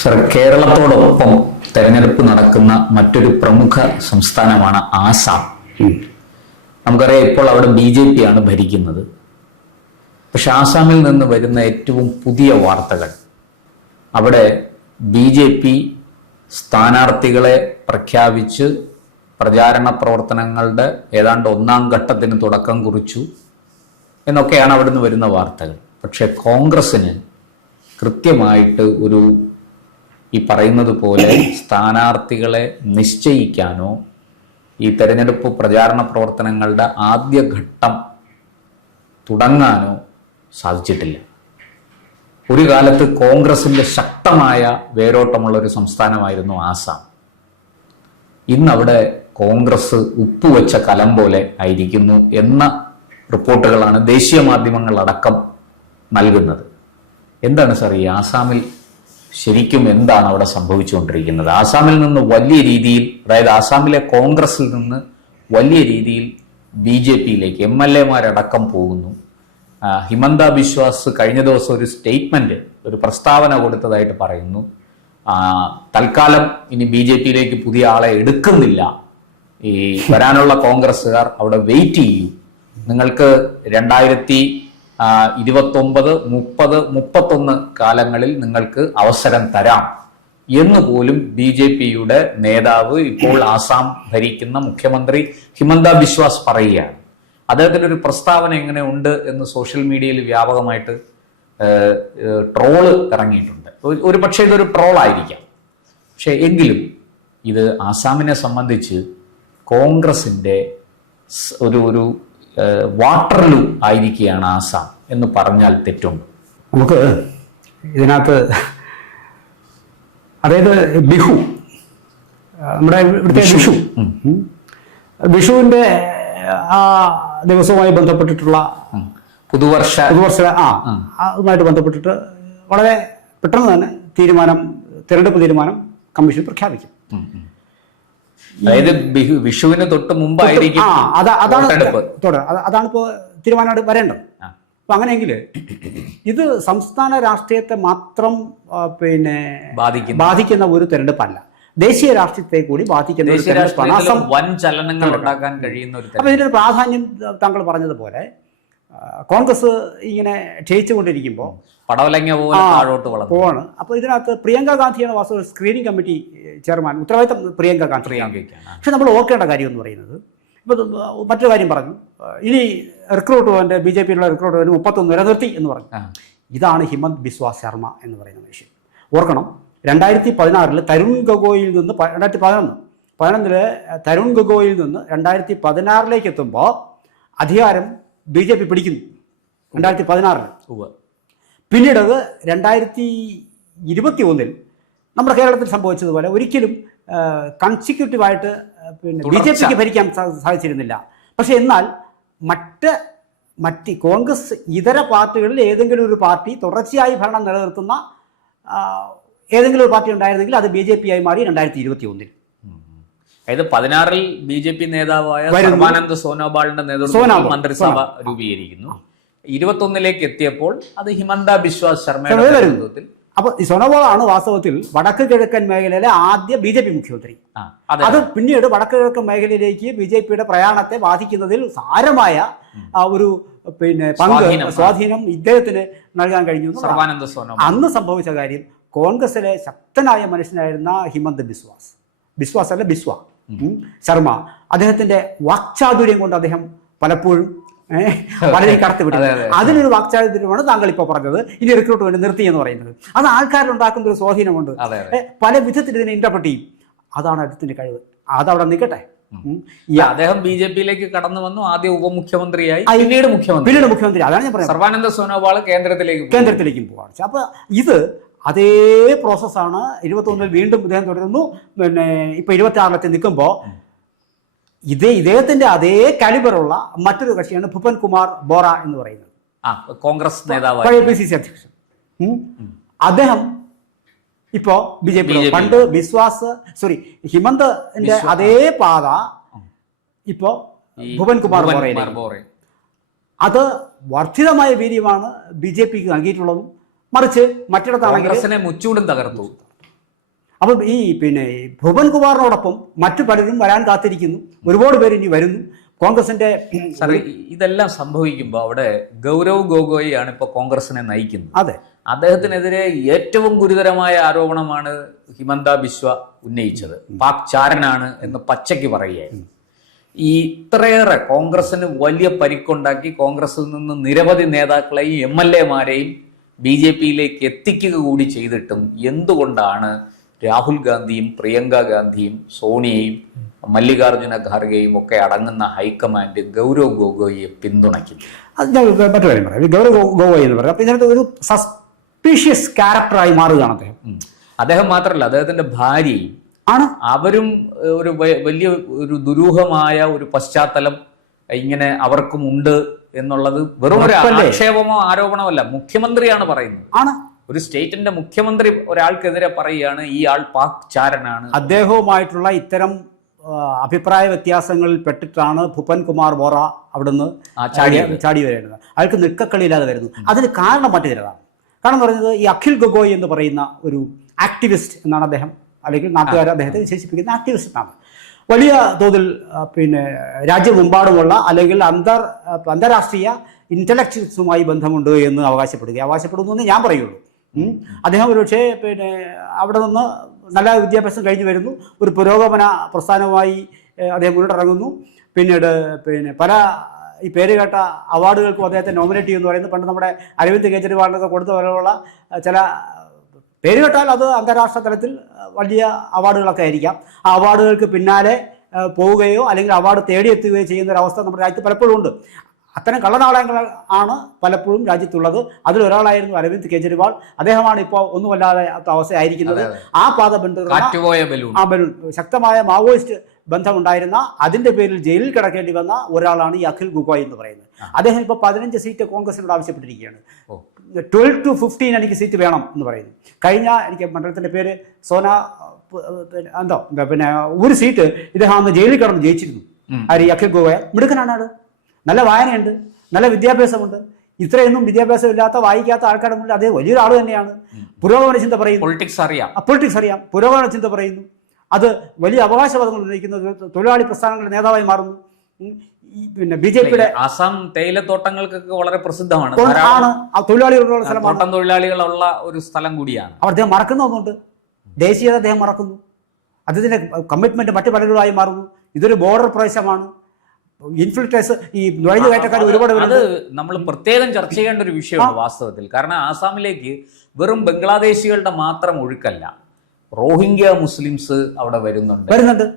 Sir, കേരളത്തോടൊപ്പം തെരഞ്ഞെടുപ്പ് നടക്കുന്ന മറ്റൊരു പ്രമുഖ സംസ്ഥാനമാണ് ആസാം. നമുക്കറിയാം, ഇപ്പോൾ അവിടെ BJP ആണ് ഭരിക്കുന്നത്. പക്ഷെ ആസാമിൽ നിന്ന് വരുന്ന ഏറ്റവും പുതിയ വാർത്തകൾ, അവിടെ BJP സ്ഥാനാർത്ഥികളെ പ്രഖ്യാപിച്ച് പ്രചാരണ പ്രവർത്തനങ്ങളുടെ ഏതാണ്ട് 1-ാം ഘട്ടത്തിന് തുടക്കം കുറിച്ചു എന്നൊക്കെയാണ് അവിടുന്ന് വരുന്ന വാർത്തകൾ. പക്ഷെ കോൺഗ്രസിന് കൃത്യമായിട്ട് ഈ പറയുന്നത് പോലെ സ്ഥാനാർത്ഥികളെ നിശ്ചയിക്കാനോ ഈ തെരഞ്ഞെടുപ്പ് പ്രചാരണ പ്രവർത്തനങ്ങളുടെ ആദ്യഘട്ടം തുടങ്ങാനോ സാധിച്ചിട്ടില്ല. ഒരു കാലത്ത് കോൺഗ്രസിന്റെ ശക്തമായ വേരോട്ടമുള്ള ഒരു സംസ്ഥാനമായിരുന്നു ആസാം. ഇന്നവിടെ കോൺഗ്രസ് ഉപ്പുവെച്ച കലം പോലെ ആയിരിക്കുന്നു എന്ന റിപ്പോർട്ടുകളാണ് ദേശീയ മാധ്യമങ്ങളടക്കം നൽകുന്നത്. എന്താണ് സാർ ഈ ആസാമിൽ ശരിക്കും എന്താണ് അവിടെ സംഭവിച്ചുകൊണ്ടിരിക്കുന്നത്? ആസാമിൽ നിന്ന് വലിയ രീതിയിൽ, അതായത് ആസാമിലെ കോൺഗ്രസിൽ നിന്ന് വലിയ രീതിയിൽ BJPയിലേക്ക് MLA-മാരടക്കം പോകുന്നു. ഹിമന്ത ബിശ്വാസ് കഴിഞ്ഞ ദിവസം ഒരു സ്റ്റേറ്റ്മെന്റ്, ഒരു പ്രസ്താവന കൊടുത്തതായിട്ട് പറയുന്നു. തൽക്കാലം ഇനി BJPയിലേക്ക് പുതിയ ആളെ എടുക്കുന്നില്ല, ഈ വരാനുള്ള കോൺഗ്രസ്സുകാർ അവിടെ വെയിറ്റ് ചെയ്യൂ, നിങ്ങൾക്ക് 2029, 30, 31 കാലങ്ങളിൽ നിങ്ങൾക്ക് അവസരം തരാം എന്ന് പോലും BJPയുടെ നേതാവ്, ഇപ്പോൾ ആസാം ഭരിക്കുന്ന മുഖ്യമന്ത്രി ഹിമന്ത ബിശ്വാസ് പറയുകയാണ്. അദ്ദേഹത്തിൻ്റെ ഒരു പ്രസ്താവന എങ്ങനെ ഉണ്ട് എന്ന് സോഷ്യൽ മീഡിയയിൽ വ്യാപകമായിട്ട് ട്രോള് ഇറങ്ങിയിട്ടുണ്ട്. ഒരു പക്ഷേ ഇതൊരു ട്രോളായിരിക്കാം. പക്ഷെ എങ്കിലും ഇത് ആസാമിനെ സംബന്ധിച്ച് കോൺഗ്രസിൻ്റെ ഒരു വാട്ടർലൂ ആയിരിക്കുകയാണ് ആസാം എന്ന് പറഞ്ഞാൽ തെറ്റുണ്ട്. നമുക്ക് ഇതിനകത്ത്, അതായത് ബിഹു, നമ്മുടെ ഇവിടുത്തെ വിഷുവിൻ്റെ ആ ദിവസവുമായി ബന്ധപ്പെട്ടിട്ടുള്ള പുതുവർഷ അതുമായിട്ട് ബന്ധപ്പെട്ടിട്ട് വളരെ പെട്ടെന്ന് തന്നെ തിരഞ്ഞെടുപ്പ് തീരുമാനം കമ്മീഷൻ പ്രഖ്യാപിക്കും. അതായത് വിഷുവിന് തൊട്ട് മുമ്പായിരിക്കും അതാണിപ്പോ തീരുമാനമായിട്ട് വരേണ്ടത്. അപ്പൊ അങ്ങനെയെങ്കിൽ ഇത് സംസ്ഥാന രാഷ്ട്രീയത്തെ മാത്രം ബാധിക്കുന്ന ഒരു തെരഞ്ഞെടുപ്പല്ല, ദേശീയ രാഷ്ട്രീയത്തെ കൂടി ബാധിക്കുന്ന വൻ ചലനങ്ങൾ ഉണ്ടാക്കാൻ കഴിയുന്ന ഒരു. അപ്പൊ ഇതിന്റെ പ്രാധാന്യം താങ്കൾ പറഞ്ഞതുപോലെ കോൺഗ്രസ് ഇങ്ങനെ ക്ഷയിച്ചുകൊണ്ടിരിക്കുമ്പോൾ പടവലങ്ങ പോവാണ്. അപ്പൊ ഇതിനകത്ത് പ്രിയങ്ക ഗാന്ധിയാണ് വാസ്തവ സ്ക്രീനിങ് കമ്മിറ്റി ചെയർമാൻ, ഉത്തരവാദിത്തം പ്രിയങ്ക ഗാന്ധി. പക്ഷെ നമ്മൾ ഓർക്കേണ്ട കാര്യം എന്ന് പറയുന്നത്, ഇപ്പൊ മറ്റൊരു കാര്യം പറഞ്ഞു, ഇനി റിക്രൂട്ട്മെന്റ് BJPയിലുള്ള റിക്രൂട്ട്മെന്റ് 31 വരെ നിർത്തി എന്ന് പറഞ്ഞു. ഇതാണ് ഹിമന്ത് ബിശ്വാ ശർമ്മ എന്ന് പറയുന്ന മനുഷ്യൻ. ഓർക്കണം, 2016 തരുൺ ഗൊഗോയിൽ നിന്ന് 2011 തരുൺ ഗൊഗോയിൽ നിന്ന് 2016 എത്തുമ്പോൾ അധികാരം BJP പിടിക്കുന്നു 2016. പിന്നീട് അത് 2021 നമ്മുടെ കേരളത്തിൽ സംഭവിച്ചതുപോലെ ഒരിക്കലും കൺസിക്യൂട്ടീവായിട്ട് BJPക്ക് ഭരിക്കാൻ സാധിച്ചിരുന്നില്ല. പക്ഷെ എന്നാൽ മറ്റ് കോൺഗ്രസ് ഇതര പാർട്ടികളിൽ ഏതെങ്കിലും ഒരു പാർട്ടി തുടർച്ചയായി ഭരണം നിലനിർത്തുന്ന ഏതെങ്കിലും ഒരു പാർട്ടി ഉണ്ടായിരുന്നെങ്കിൽ അത് BJPയായി മാറി 2021. അതായത് 16 BJP നേതാവായ സർബാനന്ദ് സോനോവാളിന്റെ നേതൃത്വത്തിൽ മന്ത്രിസഭ രൂപീകരിക്കുന്നു. 21 എത്തിയപ്പോൾ അത് ഹിമന്ത ബിശ്വാസ് ശർമ്മയുടെ നേതൃത്വത്തിൽ. അപ്പൊ സോനോവാളാണ് വാസ്തവത്തിൽ വടക്ക് കിഴക്കൻ മേഖലയിലെ ആദ്യ BJP മുഖ്യമന്ത്രി. അത് പിന്നീട് വടക്ക് കിഴക്കൻ മേഖലയിലേക്ക് BJPയുടെ പ്രയാണത്തെ ബാധിക്കുന്നതിൽ സാരമായ ഒരു സ്വാധീനം ഇദ്ദേഹത്തിന് നൽകാൻ കഴിഞ്ഞു. സർബാനന്ദ് സോനോവാൾ അന്ന് സംഭവിച്ച കാര്യം, കോൺഗ്രസിലെ ശക്തനായ മനുഷ്യനായിരുന്ന ഹിമന്ത് ബിശ്വാസ് ശർമ്മ, അദ്ദേഹത്തിന്റെ വാക്ചാതുര്യം കൊണ്ട് അദ്ദേഹം പലപ്പോഴും വളരെ കടത്തിവിട്ടു. അതിനൊരു വാക്ചാതുര്യമാണ് താങ്കൾ ഇപ്പോൾ പറഞ്ഞത്, ഇനി റിക്രൂട്ട്മെന്റ് നിർത്തി എന്ന് പറയുന്നത്. അത് ആൾക്കാരിലുണ്ടാക്കുന്ന ഒരു സ്വാധീനമുണ്ട്, പല വിധത്തിൽ ഇതിനെ ഇന്റർപ്രറ്റ് ചെയ്യും. അതാണ് അദ്ദേഹത്തിന്റെ കഴിവ്. അതവിടെ നിൽക്കട്ടെ. അദ്ദേഹം BJPയിലേക്ക് കടന്നു വന്നു, ആദ്യം ഉപമുഖ്യമന്ത്രിയായി, പിന്നീട് മുഖ്യമന്ത്രി. അതാണ് ഞാൻ പറയുന്നത്. സർബാനന്ദ് സോനോവാൾ കേന്ദ്രത്തിലേക്കും പോവാണ്. അപ്പൊ ഇത് അതേ പ്രോസസ്സാണ്. 21 വീണ്ടും ഇദ്ദേഹം തുടരുന്നു. ഇപ്പൊ 26 നിൽക്കുമ്പോൾ ഇദ്ദേഹത്തിന്റെ അതേ കാലിബറുള്ള മറ്റൊരു കക്ഷിയാണ് ഭുപൻ കുമാർ ബോറ എന്ന് പറയുന്നത്, കോൺഗ്രസ് നേതാവ്, പഴയ PCC അധ്യക്ഷൻ. അദ്ദേഹം ഇപ്പോ BJP. പണ്ട് ഹിമന്തിന്റെ അതേ പാത ഇപ്പോ ഭുപൻ കുമാർ ബോറ. അത് വർദ്ധിതമായ വീര്യമാണ് BJPക്ക് നൽകിയിട്ടുള്ളതും. മറിച്ച് മറ്റിടത്താണെങ്കിൽ മുച്ചൂടും തകർത്തു. അപ്പം ഈ ഭുവൻ കുമാറിനോടൊപ്പം മറ്റു പലരും വരാൻ കാത്തിരിക്കുന്നു. ഒരുപാട് പേര് ഇനി വരുന്നു. കോൺഗ്രസിന്റെ സാർ, ഇതെല്ലാം സംഭവിക്കുമ്പോൾ അവിടെ ഗൗരവ് ഗൊഗോയി ആണ് ഇപ്പോൾ കോൺഗ്രസിനെ നയിക്കുന്നത്. അതെ, അദ്ദേഹത്തിനെതിരെ ഏറ്റവും ഗുരുതരമായ ആരോപണമാണ് ഹിമന്ത ബിശ്വ ഉന്നയിച്ചത്. പാക് ചാരനാണ് എന്ന് പച്ചയ്ക്ക് പറയുകയായിരുന്നു. ഈ ഇത്രയേറെ കോൺഗ്രസിന് വലിയ പരിക്കുണ്ടാക്കി കോൺഗ്രസിൽ നിന്ന് നിരവധി നേതാക്കളെയും MLA-മാരെയും BJP-യിലേക്ക് എത്തിക്കുക കൂടി ചെയ്തിട്ടും എന്തുകൊണ്ടാണ് രാഹുൽ ഗാന്ധിയും പ്രിയങ്ക ഗാന്ധിയും സോണിയയും മല്ലികാർജുന ഖാർഗെയും ഒക്കെ അടങ്ങുന്ന ഹൈക്കമാൻഡ് ഗൗരവ് ഗൊഗോയിയെ പിന്തുണയ്ക്കും? അത് ഞാൻ മറ്റു കാര്യം പറയാം. ഗൗരവ് ഗൊഗോയി എന്ന് പറയാം. അപ്പൊ ഇതിനകത്ത് ഒരു സസ്പീഷ്യസ് ക്യാരക്ടറായി മാറുകയാണ് അദ്ദേഹം. അദ്ദേഹം മാത്രമല്ല, അദ്ദേഹത്തിന്റെ ഭാര്യയും ആണ്. അവരും ഒരു വലിയ ഒരു ദുരൂഹമായ ഒരു പശ്ചാത്തലം ഇങ്ങനെ അവർക്കും ഉണ്ട് എന്നുള്ളത് വെറും ഒരു ആക്ഷേപമോ ആരോപണമല്ല, മുഖ്യമന്ത്രിയാണ് പറയുന്നത്. ആണ്. ഒരു സ്റ്റേറ്റിന്റെ മുഖ്യമന്ത്രി ഒരാൾക്കെതിരെ പറയുകയാണ് ഈ ആൾ പാക് ചാരനാണ്. അദ്ദേഹവുമായിട്ടുള്ള ഇത്തരം അഭിപ്രായ വ്യത്യാസങ്ങളിൽ പെട്ടിട്ടാണ് ഭുപൻ കുമാർ ബോറ അവിടുന്ന് ചാടി വരുന്നത്. അയാൾക്ക് നിക്കക്കളിയില്ലാതെ വരുന്നു. അതിന് കാരണം മറ്റു ചിലതാണ്. കാരണം എന്ന് പറയുന്നത് ഈ അഖിൽ ഗൊഗോയ് എന്ന് പറയുന്ന ഒരു ആക്ടിവിസ്റ്റ് എന്നാണ് അദ്ദേഹം, അല്ലെങ്കിൽ നാട്ടുകാർ അദ്ദേഹത്തെ വിശേഷിപ്പിക്കുന്ന ആക്ടിവിസ്റ്റ് ആണ്. വലിയ തോതിൽ രാജ്യമെമ്പാടുമുള്ള അല്ലെങ്കിൽ അന്താരാഷ്ട്രീയ ഇന്റലക്ച്വൽസുമായി ബന്ധമുണ്ട് എന്ന് അവകാശപ്പെടുന്നു എന്ന് ഞാൻ പറയുള്ളൂ. അദ്ദേഹം ഒരുപക്ഷെ അവിടെ നിന്ന് നല്ല വിദ്യാഭ്യാസം കഴിഞ്ഞു വരുന്നു. ഒരു പുരോഗമന പ്രസ്ഥാനവുമായി അദ്ദേഹം മുന്നിട്ടിറങ്ങുന്നു. പിന്നീട് പല ഈ പേര് കേട്ട അവാർഡുകൾക്കും അദ്ദേഹത്തെ നോമിനേറ്റ് ചെയ്യുമെന്ന് പറയുന്നത് പണ്ട് നമ്മുടെ അരവിന്ദ് കെജ്രിവാളിനൊക്കെ കൊടുത്ത പോലെയുള്ള ചില പേര് കേട്ടാൽ അത് അന്താരാഷ്ട്ര തലത്തിൽ വലിയ അവാർഡുകളൊക്കെ ആയിരിക്കാം. ആ അവാർഡുകൾക്ക് പിന്നാലെ പോവുകയോ അല്ലെങ്കിൽ അവാർഡ് തേടിയെത്തുകയോ ചെയ്യുന്ന ഒരവസ്ഥ നമ്മുടെ രാജ്യത്ത് പലപ്പോഴും ഉണ്ട്. അത്തരം കള്ളനാളയങ്ങൾ ആണ് പലപ്പോഴും രാജ്യത്തുള്ളത്. അതിലൊരാളായിരുന്നു അരവിന്ദ് കെജ്രിവാൾ. അദ്ദേഹമാണ് ഇപ്പോൾ ഒന്നുമല്ലാതെ അവസ്ഥയായിരിക്കുന്നത്. ആ പാത ആ ബലൂൺ ശക്തമായ മാവോയിസ്റ്റ് ബന്ധമുണ്ടായിരുന്ന, അതിന്റെ പേരിൽ ജയിലിൽ കിടക്കേണ്ടി വന്ന ഒരാളാണ് ഈ അഖിൽ ഗൊഗോയ് എന്ന് പറയുന്നത്. അദ്ദേഹം ഇപ്പോൾ 15 സീറ്റ് കോൺഗ്രസിനോട് ആവശ്യപ്പെട്ടിരിക്കുകയാണ്. 12 to 15 എനിക്ക് സീറ്റ് വേണം എന്ന് പറയുന്നു. കഴിഞ്ഞ എനിക്ക് മണ്ഡലത്തിന്റെ പേര് ഒരു സീറ്റ് ഇദ്ദേഹം അന്ന് ജയിലിൽ കിടന്ന് ജയിച്ചിരുന്നു. ഈ അഖിൽ ഗൊഗോയ് മിടുക്കനാണ്. ആള് നല്ല വായനയുണ്ട്, നല്ല വിദ്യാഭ്യാസമുണ്ട്. ഇത്രയൊന്നും വിദ്യാഭ്യാസം ഇല്ലാത്ത വായിക്കാത്ത ആൾക്കാരുടെ മുന്നിൽ അതേ വലിയൊരു ആൾ തന്നെയാണ്. പുരോഗമന ചിന്ത പറയുന്നു, പൊളിറ്റിക്സ് അറിയാം, പുരോഗമന ചിന്ത പറയുന്നു. അത് വലിയ അവകാശവാദങ്ങൾ ഉന്നയിക്കുന്ന തൊഴിലാളി പ്രസ്ഥാനങ്ങളുടെ നേതാവായി മാറുന്നു. BJP-യുടെ ആസാം തേയിലത്തോട്ടങ്ങൾക്കൊക്കെ വളരെ പ്രസിദ്ധമാണ്. തൊഴിലാളികളുള്ള സ്ഥലമാണ്, തൊഴിലാളികളുള്ള ഒരു സ്ഥലം കൂടിയാണ്. അവർ അദ്ദേഹം മറക്കുന്ന ഒന്നുണ്ട്, ദേശീയത അദ്ദേഹം മറക്കുന്നു. അദ്ദേഹത്തിന്റെ കമ്മിറ്റ്മെന്റ് മറ്റു പലരുമായി മാറുന്നു. ഇതൊരു ബോർഡർ പ്രദേശമാണ്. ഇൻഫിൽട്രേഴ്സ്, ഈ നുഴഞ്ഞു കയറ്റക്കാർ ഒരുപാട്. അത് നമ്മൾ പ്രത്യേകം ചർച്ച ചെയ്യേണ്ട ഒരു വിഷയമാണ് വാസ്തവത്തിൽ. കാരണം ആസാമിലേക്ക് വെറും ബംഗ്ലാദേശികളുടെ മാത്രം ഒഴുക്കല്ല, റോഹിംഗ്യ മുസ്ലിംസ് അവിടെ വരുന്നുണ്ട്.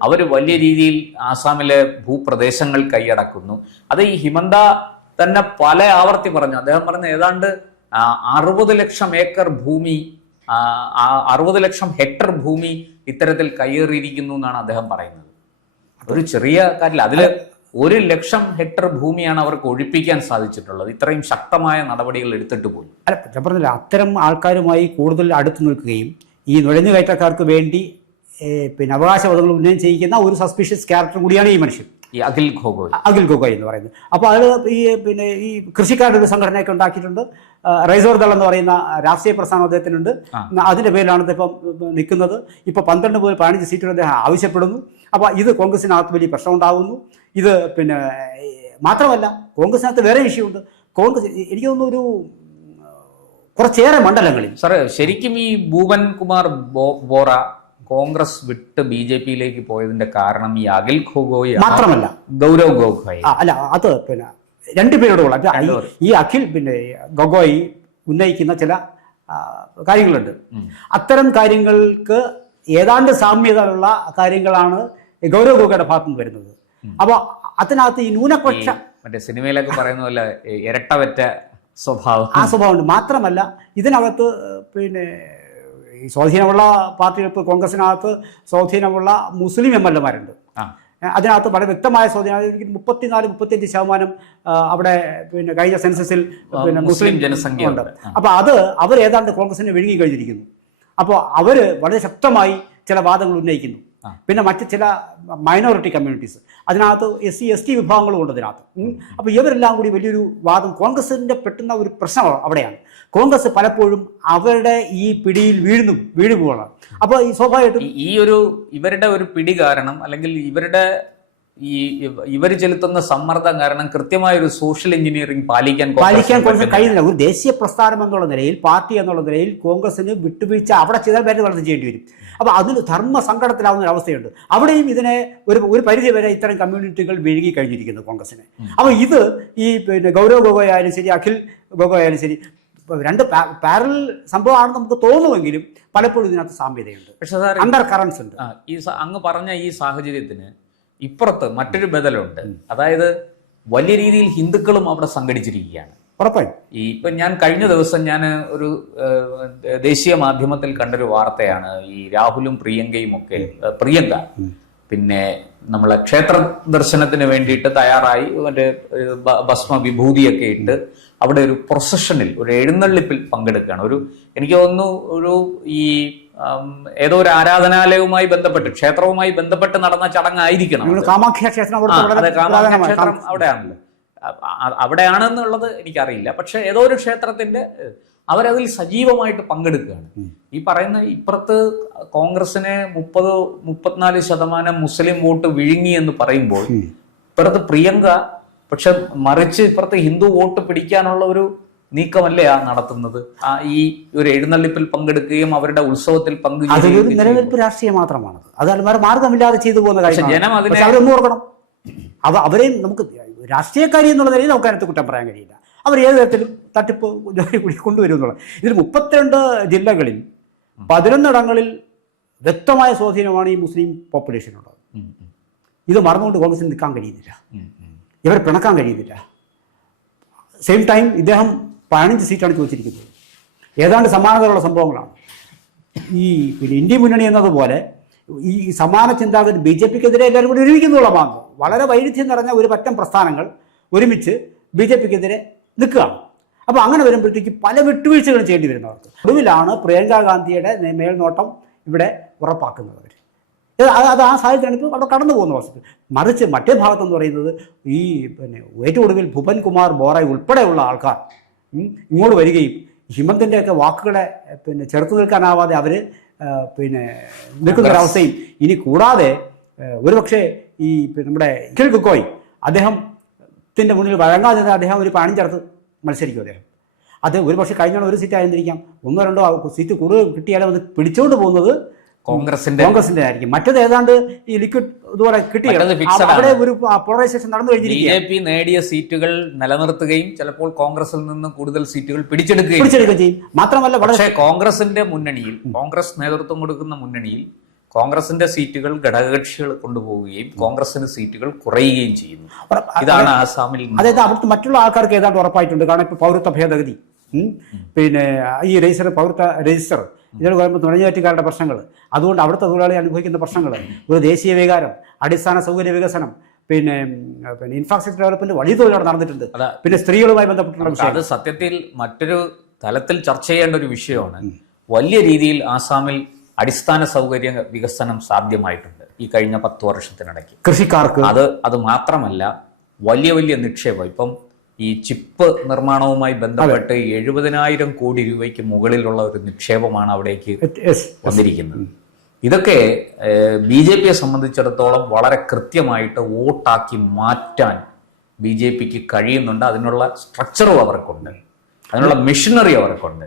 അവർ വലിയ രീതിയിൽ ആസാമിലെ ഭൂപ്രദേശങ്ങൾ കൈയടക്കുന്നു. അത് ഈ ഹിമന്ത തന്നെ പല ആവർത്തി പറഞ്ഞു. അദ്ദേഹം പറഞ്ഞ ഏതാണ്ട് 60 ലക്ഷം ഏക്കർ ഭൂമി, 60 ലക്ഷം ഹെക്ടർ ഭൂമി ഇത്തരത്തിൽ കയ്യേറിയിരിക്കുന്നു എന്നാണ് അദ്ദേഹം പറയുന്നത്. ഒരു ചെറിയ കാര്യമില്ല. അതില് 1 ലക്ഷം ഹെക്ടർ ഭൂമിയാണ് അവർക്ക് ഒഴിപ്പിക്കാൻ സാധിച്ചിട്ടുള്ളത്. ഇത്രയും ശക്തമായ നടപടികൾ എടുത്തിട്ട് പോയി. അല്ല, ഞാൻ പറഞ്ഞില്ല, അത്തരം ആൾക്കാരുമായി കൂടുതൽ അടുത്ത് നിൽക്കുകയും ഈ നുഴഞ്ഞുകയറ്റക്കാർക്ക് വേണ്ടി അവകാശവാദങ്ങൾ ഉന്നയം ചെയ്യിക്കുന്ന ഒരു സസ്പീഷ്യസ് ക്യാരക്ടർ കൂടിയാണ് ഈ മനുഷ്യൻ, ഈ അഖിൽ ഗൊഗോയ് എന്ന് പറയുന്നത്. അപ്പോൾ അത് ഈ കൃഷിക്കാരുടെ ഒരു സംഘടനയൊക്കെ ഉണ്ടാക്കിയിട്ടുണ്ട്. റൈസോർ ദൾ എന്ന് പറയുന്ന രാഷ്ട്രീയ പ്രസ്ഥാനം അദ്ദേഹത്തിനുണ്ട്. അതിന്റെ പേരിലാണ് ഇപ്പം നിൽക്കുന്നത്. ഇപ്പോൾ 12 മുതൽ 15 സീറ്റുകൾ അദ്ദേഹം ആവശ്യപ്പെടുന്നു. അപ്പോൾ ഇത് കോൺഗ്രസിനകത്ത് വലിയ പ്രശ്നം ഉണ്ടാകുന്നു. ഇത് മാത്രമല്ല, കോൺഗ്രസിനകത്ത് വേറെ വിഷയമുണ്ട്. കോൺഗ്രസ് എനിക്ക് തോന്നുന്നു ഒരു കുറച്ചേറെ മണ്ഡലങ്ങളിൽ സാറേ ശരിക്കും ഈ ഭൂപൻ കുമാർ ബോറ കോൺഗ്രസ് വിട്ട് BJP-യിലേക്ക് പോയതിന്റെ കാരണം ഈ അഖിൽ ഗൊഗോയ് മാത്രമല്ല, ഗൗരവ് ഗൊഗോയ് അല്ല. അത് രണ്ടുപേരോടുള്ള ഈ അഖിൽ ഗൊഗോയ് ഉന്നയിക്കുന്ന ചില കാര്യങ്ങളുണ്ട്. അത്തരം കാര്യങ്ങൾക്ക് ഏതാണ്ട് സാമ്യതയുള്ള കാര്യങ്ങളാണ് ഗൗരവ് ഗൊഗോയുടെ ഭാഗത്തു നിന്ന് വരുന്നത്. അപ്പൊ അതിനകത്ത് ഈ ന്യൂനപക്ഷ മറ്റേ സിനിമയിലൊക്കെ പറയുന്ന പോലെ ഇരട്ടവറ്റ സ്വഭാവം, ആ സ്വഭാവമുണ്ട്. മാത്രമല്ല ഇതിനകത്ത് ഈ സ്വാധീനമുള്ള പാർട്ടികൾ, ഇപ്പോൾ കോൺഗ്രസിനകത്ത് സ്വാധീനമുള്ള മുസ്ലിം MLA-മാരുണ്ട്. അതിനകത്ത് വളരെ വ്യക്തമായ സ്വാധീനം. 34-35% അവിടെ കഴിഞ്ഞ സെൻസസിൽ മുസ്ലിം ജനസംഖ്യ ഉണ്ട്. അപ്പൊ അവർ ഏതാണ്ട് കോൺഗ്രസിനെ വിഴുങ്ങി കഴിഞ്ഞിരിക്കുന്നു. അപ്പോൾ അവർ വളരെ ശക്തമായി ചില വാദങ്ങൾ ഉന്നയിക്കുന്നു. പിന്നെ മറ്റ് ചില മൈനോറിറ്റി കമ്മ്യൂണിറ്റീസ്, അതിനകത്ത് SC ST വിഭാഗങ്ങളും ഉണ്ട് അതിനകത്ത്. അപ്പോൾ ഇവരെല്ലാം കൂടി വലിയൊരു വാദം, കോൺഗ്രസിൻ്റെ പെട്ടുന്ന ഒരു പ്രശ്നം അവിടെയാണ്. കോൺഗ്രസ് പലപ്പോഴും അവരുടെ ഈ പിടിയിൽ വീണു പോകണം. അപ്പോൾ ഈ സ്വാഭാവികമായിട്ടും ഇവരുടെ ഒരു പിടി കാരണം, അല്ലെങ്കിൽ ഇവർ ചെലുത്തുന്ന സമ്മർദ്ദം കാരണം കൃത്യമായ ഒരു സോഷ്യൽ എഞ്ചിനീയറിംഗ് പാലിക്കാൻ കോൺഗ്രസ് കഴിയുന്നില്ല. ഒരു ദേശീയ പ്രസ്ഥാനം എന്നുള്ള നിലയിൽ, പാർട്ടി എന്നുള്ള നിലയിൽ കോൺഗ്രസിന് വിട്ടുവീഴ്ച അവിടെ ചെയ്താൽ വേറെ വളർച്ച ചെയ്യേണ്ടി വരും. അപ്പോൾ അതിന് ധർമ്മ സങ്കടത്തിലാവുന്ന ഒരു അവസ്ഥയുണ്ട്. അവിടെയും ഇതിനെ ഒരു പരിധി വരെ ഇത്തരം കമ്മ്യൂണിറ്റികൾ വിഴുങ്ങി കഴിഞ്ഞിരിക്കുന്നു കോൺഗ്രസിനെ. അപ്പോൾ ഇത് ഈ ഗൗരവ് ഗൊഗോയ് ആയാലും ശരി, അഖിൽ ഗൊഗോയ് ആയാലും ശരി, രണ്ട് പാരലൽ സംഭവമാണെന്ന് നമുക്ക് തോന്നുമെങ്കിലും പലപ്പോഴും ഇതിനകത്ത് സാമ്യതയുണ്ട്, പക്ഷേ അണ്ടർ കറൻസ് ഉണ്ട്. അങ്ങ് പറഞ്ഞ ഈ സാഹചര്യത്തിന് ഇപ്പുറത്ത് മറ്റൊരു ബദലുണ്ട്. അതായത് വലിയ രീതിയിൽ ഹിന്ദുക്കളും അവിടെ സംഘടിച്ചിരിക്കുകയാണ്. ഉറപ്പായും ഇപ്പൊ ഞാൻ കഴിഞ്ഞ ദിവസം ഒരു ദേശീയ മാധ്യമത്തിൽ കണ്ടൊരു വാർത്തയാണ്. ഈ രാഹുലും പ്രിയങ്കയും ഒക്കെ, പ്രിയങ്ക പിന്നെ നമ്മളെ ക്ഷേത്ര ദർശനത്തിന് വേണ്ടിയിട്ട് തയ്യാറായി മറ്റേ ഭസ്മ വിഭൂതിയൊക്കെ ഇട്ട് അവിടെ ഒരു പ്രൊസഷനിൽ, ഒരു എഴുന്നള്ളിപ്പിൽ പങ്കെടുക്കുകയാണ്. എനിക്ക് തോന്നുന്നു ഏതോ ഒരു ആരാധനാലയവുമായി ബന്ധപ്പെട്ട്, ക്ഷേത്രവുമായി ബന്ധപ്പെട്ട് നടന്ന ചടങ്ങായിരിക്കണം. കാമാഖ്യ ക്ഷേത്രം അവിടെയാണല്ലോ, അവിടെയാണെന്നുള്ളത് എനിക്കറിയില്ല. പക്ഷെ ഏതോ ഒരു ക്ഷേത്രത്തിന്റെ അവരതിൽ സജീവമായിട്ട് പങ്കെടുക്കുകയാണ്. ഈ പറയുന്ന ഇപ്പുറത്ത് കോൺഗ്രസിനെ 30-34% മുസ്ലിം വോട്ട് വിഴുങ്ങി എന്ന് പറയുമ്പോൾ ഇപ്പുറത്ത് പ്രിയങ്ക, പക്ഷെ മറിച്ച് ഇപ്പുറത്ത് ഹിന്ദു വോട്ട് പിടിക്കാനുള്ള ഒരു നീക്കമല്ലേ നടത്തുന്നത്. ഈ ഒരു എഴുന്നള്ളിപ്പിൽ പങ്കെടുക്കുകയും അവരുടെ ഉത്സവത്തിൽ പങ്കുചേരുകയും നിലനിൽപ്പ് രാഷ്ട്രീയം മാത്രമാണ്. അത് മാർഗമില്ലാതെ ചെയ്തു പോകുന്ന കാര്യം. ജനം അതിനെ ഓർക്കണം. അവരെയും നമുക്ക് രാഷ്ട്രീയക്കാരി എന്നുള്ള നിലയിൽ നമുക്ക് അതിനകത്ത് കുറ്റം പറയാൻ കഴിയില്ല. അവർ ഏത് തരത്തിലും തട്ടിപ്പ് കൂടി കൊണ്ടുവരും എന്നുള്ളത്. ഇതിൽ 32 ജില്ലകളിൽ 11 ഇടങ്ങളിൽ വ്യക്തമായ സ്വാധീനമാണ് ഈ മുസ്ലിം പോപ്പുലേഷനുള്ളത്. ഇത് മറന്നുകൊണ്ട് കോൺഗ്രസിന് നിൽക്കാൻ കഴിയുന്നില്ല, ഇവർ പിണക്കാൻ കഴിയുന്നില്ല. സെയിം ടൈം ഇദ്ദേഹം 15 സീറ്റാണ് ചോദിച്ചിരിക്കുന്നത്. ഏതാണ്ട് സമാനതയുള്ള സംഭവങ്ങളാണ്. ഇന്ത്യ മുന്നണി എന്നതുപോലെ ഈ സമാന ചിന്താഗതി BJPക്കെതിരെ എല്ലാവരും കൂടി ഒരുമിക്കുന്നുള്ള ഭാഗം, വളരെ വൈരുദ്ധ്യം നിറഞ്ഞ ഒരു പറ്റം പ്രസ്ഥാനങ്ങൾ ഒരുമിച്ച് BJPക്കെതിരെ നിൽക്കുകയാണ്. അപ്പോൾ അങ്ങനെ വരുമ്പോഴത്തേക്ക് പല വിട്ടുവീഴ്ചകളും ചെയ്യേണ്ടി വരുന്നവർക്ക്. ഒടുവിലാണ് പ്രിയങ്ക ഗാന്ധിയുടെ മേൽനോട്ടം ഇവിടെ ഉറപ്പാക്കുന്നത്. അത് ആ സാഹചര്യമാണ് ഇപ്പോൾ അവിടെ കടന്നു പോകുന്ന അവസ്ഥ. മറിച്ച് മറ്റേ ഭാഗത്തെന്ന് പറയുന്നത് ഏറ്റവും ഒടുവിൽ ഭുവൻ കുമാർ ബോറ ഉൾപ്പെടെയുള്ള ആൾക്കാർ ഇങ്ങോട്ട് വരികയും ഹിമന്തിൻ്റെയൊക്കെ വാക്കുകളെ ചെറുത്തു നിൽക്കാനാവാതെ അവർ നിൽക്കുന്നൊരവസ്ഥയും, ഇനി കൂടാതെ ഒരുപക്ഷെ നമ്മുടെ അഖിൽ ഗൊഗോയ് അദ്ദേഹത്തിൻ്റെ മുന്നിൽ വഴങ്ങാതെ അദ്ദേഹം ഒരു 15 മത്സരിക്കും. അത് ഒരുപക്ഷെ കഴിഞ്ഞാൽ ഒരു സീറ്റ് ആയിരുന്നിരിക്കാം, 1-2 സീറ്റ് കൂടുതൽ കിട്ടിയാലും അത് പിടിച്ചുകൊണ്ട് പോകുന്നത് കോൺഗ്രസിന്റെ ആയിരിക്കും. മറ്റത് ഏതാണ്ട് ഈ ലിക്വിഡ് ഇതുപോലെ കിട്ടിയത് അവിടെ ഒരു പോളറൈസേഷൻ നടന്നു കഴിഞ്ഞിരിക്കും. BJP നേടിയ സീറ്റുകൾ നിലനിർത്തുകയും ചിലപ്പോൾ കോൺഗ്രസിൽ നിന്ന് കൂടുതൽ സീറ്റുകൾ പിടിച്ചെടുക്കുകയും ചെയ്യും. മാത്രമല്ല, പക്ഷേ കോൺഗ്രസിന്റെ മുന്നണിയിൽ, കോൺഗ്രസ് നേതൃത്വം കൊടുക്കുന്ന മുന്നണിയിൽ കോൺഗ്രസിന്റെ സീറ്റുകൾ ഘടകകക്ഷികൾ കൊണ്ടുപോവുകയും കോൺഗ്രസിന് സീറ്റുകൾ കുറയുകയും ചെയ്യുന്നു. ഇതാണ് ആസാമിൽ. അതായത് അവിടുത്തെ മറ്റുള്ള ആൾക്കാർക്ക് ഏതാണ്ട് ഉറപ്പായിട്ടുണ്ട്. കാരണം ഇപ്പോൾ പൗരത്വ ഭേദഗതി, ഈ പൗരത്വ രജിസ്റ്റർ, ഇതിൽ പറയുമ്പോൾ നുഴഞ്ഞുകയറ്റക്കാരുടെ പ്രശ്നങ്ങൾ, അതുകൊണ്ട് അവിടുത്തെ തൊഴിലാളി അനുഭവിക്കുന്ന പ്രശ്നങ്ങൾ, ഒരു ദേശീയ വികാരം, അടിസ്ഥാന സൗകര്യ വികസനം, ഇൻഫ്രാസ്ട്രക്ചർ ഡെവലപ്മെന്റ് വലിയ തൊഴിലാണ് നടന്നിട്ടുണ്ട്. പിന്നെ സ്ത്രീകളുമായി ബന്ധപ്പെട്ടുള്ള അത് സത്യത്തിൽ മറ്റൊരു തലത്തിൽ ചർച്ച ചെയ്യേണ്ട ഒരു വിഷയമാണ്. വലിയ രീതിയിൽ ആസാമിൽ അടിസ്ഥാന സൗകര്യ വികസനം സാധ്യമായിട്ടുണ്ട് ഈ കഴിഞ്ഞ 10 വർഷത്തിനിടയ്ക്ക്. കൃഷിക്കാർക്ക് അത് മാത്രമല്ല, വലിയ നിക്ഷേപം. ഇപ്പം ഈ ചിപ്പ് നിർമ്മാണവുമായി ബന്ധപ്പെട്ട് 70,000 കോടി രൂപയ്ക്ക് മുകളിലുള്ള ഒരു നിക്ഷേപമാണ് അവിടേക്ക് വന്നിരിക്കുന്നത്. ഇതൊക്കെ BJPയെ സംബന്ധിച്ചിടത്തോളം വളരെ കൃത്യമായിട്ട് വോട്ടാക്കി മാറ്റാൻ BJPക്ക് കഴിയുന്നുണ്ട്. അതിനുള്ള സ്ട്രക്ചറും അവർക്കുണ്ട്, അതിനുള്ള മെഷീനറി അവർക്കുണ്ട്.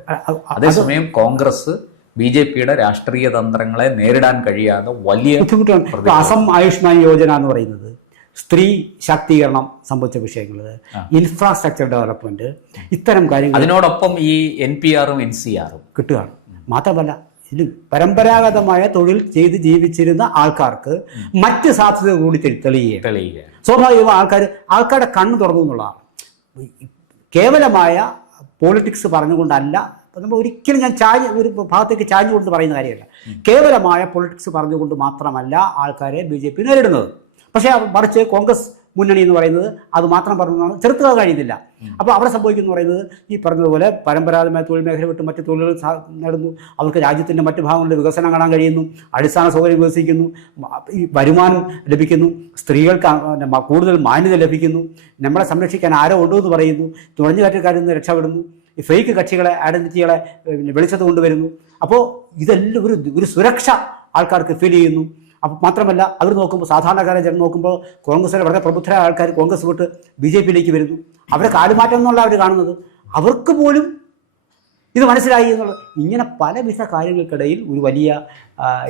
അതേസമയം കോൺഗ്രസ് BJPയുടെ രാഷ്ട്രീയ തന്ത്രങ്ങളെ നേരിടാൻ കഴിയാതെ വലിയ ബുദ്ധിമുട്ടാണ്. അസം ആയുഷ്മാൻ യോജന എന്ന് പറയുന്നത് സ്ത്രീ ശാക്തീകരണം സംബന്ധിച്ച വിഷയങ്ങൾ, ഇൻഫ്രാസ്ട്രക്ചർ ഡെവലപ്മെന്റ്, ഇത്തരം കാര്യങ്ങൾ, അതിനോടൊപ്പം ഈ NPRഉം NCRഉം കിട്ടുകയാണ്. മാത്രമല്ല, ഇത് പരമ്പരാഗതമായ തൊഴിൽ ചെയ്ത് ജീവിച്ചിരുന്ന ആൾക്കാർക്ക് മറ്റ് സാധ്യതകൾ കൂടി തെളിയുക. സ്വാഭാവികവും ആൾക്കാരുടെ കണ്ണ് തുറന്നു എന്നുള്ളതാണ്. കേവലമായ പോളിറ്റിക്സ് പറഞ്ഞുകൊണ്ടല്ല, നമ്മൾ ഒരിക്കലും ഞാൻ ഒരു ഭാഗത്തേക്ക് ചാഞ്ഞുകൊണ്ട് പറയുന്ന കാര്യമല്ല. കേവലമായ പൊളിറ്റിക്സ് പറഞ്ഞുകൊണ്ട് മാത്രമല്ല ആൾക്കാരെ BJP നേരിടുന്നത്. പക്ഷേ മറിച്ച് കോൺഗ്രസ് മുന്നണി എന്ന് പറയുന്നത് അത് മാത്രം പറഞ്ഞാണ് ചെറുത്തുക കഴിയുന്നില്ല. അപ്പോൾ അവിടെ സംഭവിക്കുന്നു പറയുന്നത് ഈ പറഞ്ഞതുപോലെ പരമ്പരാഗതമായ തൊഴിൽ മേഖല വിട്ട് മറ്റ് തൊഴിലുകൾ നേടുന്നു, അവർക്ക് രാജ്യത്തിൻ്റെ മറ്റ് ഭാഗങ്ങളുടെ വികസനം കാണാൻ കഴിയുന്നു, അടിസ്ഥാന സൗകര്യം വികസിക്കുന്നു, ഈ വരുമാനം ലഭിക്കുന്നു, സ്ത്രീകൾക്ക് കൂടുതൽ മാന്യത ലഭിക്കുന്നു, നമ്മളെ സംരക്ഷിക്കാൻ ആരോ ഉണ്ടോ എന്ന് പറയുന്നു, തുഴഞ്ഞുകാറ്റക്കാരിൽ നിന്ന് രക്ഷപ്പെടുന്നു, ഈ ഫേക്ക് കക്ഷികളെ ഐഡന്റിറ്റികളെ വെളിച്ചത്ത് കൊണ്ടുവരുന്നു. അപ്പോൾ ഇതെല്ലാം ഒരു സുരക്ഷ ആൾക്കാർക്ക് ഫീൽ ചെയ്യുന്നു. അപ്പോൾ മാത്രമല്ല അവർ നോക്കുമ്പോൾ സാധാരണക്കാരെ ജനം നോക്കുമ്പോൾ കോൺഗ്രസ്സിലെ വളരെ പ്രബുദ്ധരായ ആൾക്കാർ കോൺഗ്രസ് വിട്ട് BJPയിലേക്ക് വരുന്നു. അവരെ കാലുമാറ്റം എന്നുള്ള അവർ കാണുന്നത്, അവർക്ക് പോലും ഇത് മനസ്സിലായി എന്നുള്ളത്. ഇങ്ങനെ പലവിധ കാര്യങ്ങൾക്കിടയിൽ ഒരു വലിയ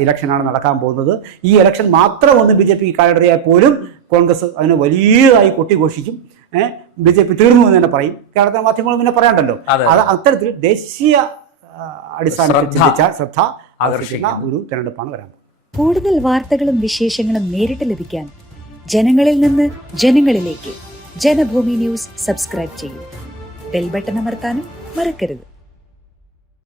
ഇലക്ഷനാണ് നടക്കാൻ പോകുന്നത്. ഈ ഇലക്ഷൻ മാത്രം ഒന്ന് BJP കാലടറിയാൽ പോലും കോൺഗ്രസ് അതിനെ വലിയതായി കൊട്ടിഘോഷിക്കും. BJP തീർന്നു എന്ന് തന്നെ പറയും. കേരളത്തിലെ മാധ്യമങ്ങൾ പിന്നെ പറയാണ്ടല്ലോ. അത് അത്തരത്തിൽ ദേശീയ അടിസ്ഥാനത്തിൽ ചിന്തിച്ചാൽ ശ്രദ്ധ ആകർഷിക്കുന്ന ഒരു തെരഞ്ഞെടുപ്പാണ് വരാൻ പോകുന്നത്. കൂടുതൽ വാർത്തകളും വിശേഷങ്ങളും നേരിട്ട് ലഭിക്കാൻ ജനങ്ങളിൽ നിന്ന് ജനങ്ങളിലേക്ക് ജനഭൂമി ന്യൂസ് സബ്സ്ക്രൈബ് ചെയ്യൂ. ബെൽ ബട്ടൺ അമർത്താനും മറക്കരുത്.